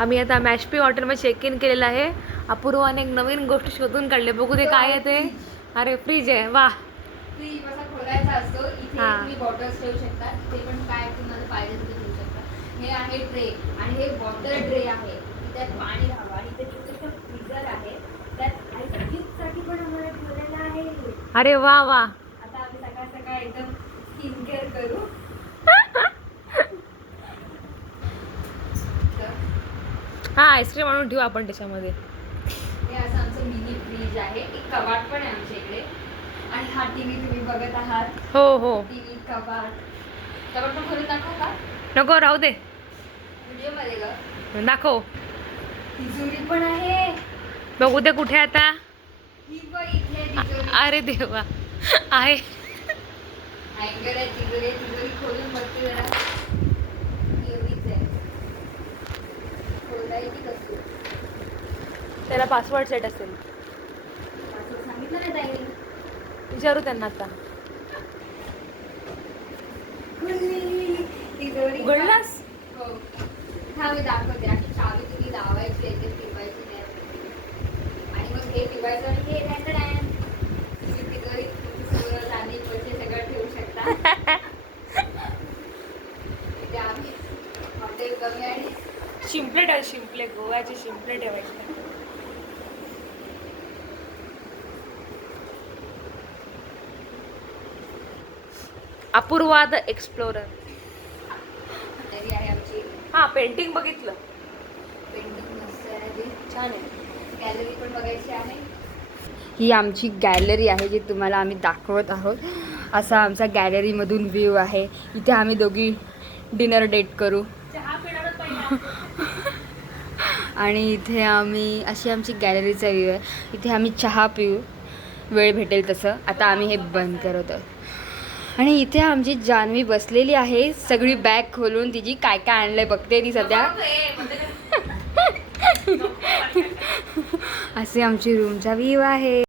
आम्ही आता मॅशपी हॉटेलमध्ये चेक इन केलेलं आहे. अपूर्वाने एक नवीन गोष्ट शोधून काढली. बघू ते काय आहे ते. अरे फ्रीज आहे, वा. फ्रीज असा खोलायचा असतो. इथे हा. तुम्ही बॉटल्स ठेवू शकता. ते पण काय तुम्हाला पाहिजे ते ठेवू शकता. हे आहे ट्रे आणि हे वॉटर ट्रे आहे. त्यात पाणी राहावं आणि ते छोटंसं फ्रीजर आहे. त्यात आईस्क्रीमसाठी पण आम्हाला ठेवलेलं आहे. अरे वा वा. आता आम्ही सकाळ सकाळ एकदम स्किन केअर करू. हा, आईस्क्रीम आणून ठेवू आपण त्याच्यामध्ये. हे असं आमचं मिनी फ्रीज आहे. एक कबाट पण आहे आमच्या इकडे. आणि हा टीव्ही तुम्ही बघत आहात. हो हो. टीव्ही कबाट पण खोलून दाखवू का? नको, राहू दे. व्हिडिओ मध्ये ग दाखव. तिजोरी पण आहे. बघू दे कुठे आता. ही बघ इथे तिजोरी. अरे देवा, आहे. हँगर आहे, तिजोरी आहे. तिजोरी खोलून बघते जरा. एवढीच आहे. खोलायची कसं? त्याला पासवर्ड सेट असेल. असं सांगितलं ना ताईने. विचारू त्यांना आता. तिजोरी उघडलास? हो. हा मी दाखवते. अशी चावी तुम्ही लावायची आहे, ते ठेवायची नाही. आणि मग हे ठेवायचं आणि हे रँडम. तुमची तिजोरी तुमची सोनं चांदी पैसे सगळं ठेवू शकता. इथे आम्ही हॉटेल कमी आहे. शिंपले ठेव, शिंपले, गोव्याचे शिंपले ठेवायचे. Apoorva the explorer. तरी आहे आमची हा, पेंटिंग बघितलं. पेंटिंग मस्त आहे. छान आहे. गॅलरी पण बघायची आहे. ही आमची गॅलरी आहे जी तुम्हाला आम्ही दाखवत आहोत. असा आमचा गॅलरीमधून व्ह्यू आहे. इथे आम्ही दोघी डिनर डेट करू. आणि इथे आम्ही अशी आमची गॅलरीचा व्ह्यू आहे. इथे आम्ही चहा पिऊ वेळ भेटेल तसं. आता आम्ही हे बंद करत आहोत. आणि इथे आमची जान्हवी बसलेली आहे. सगळी बॅग खोलून तिची काय काय आणलंय बघते ती सध्या. असे आमची रूमचा व्ह्यू आहे.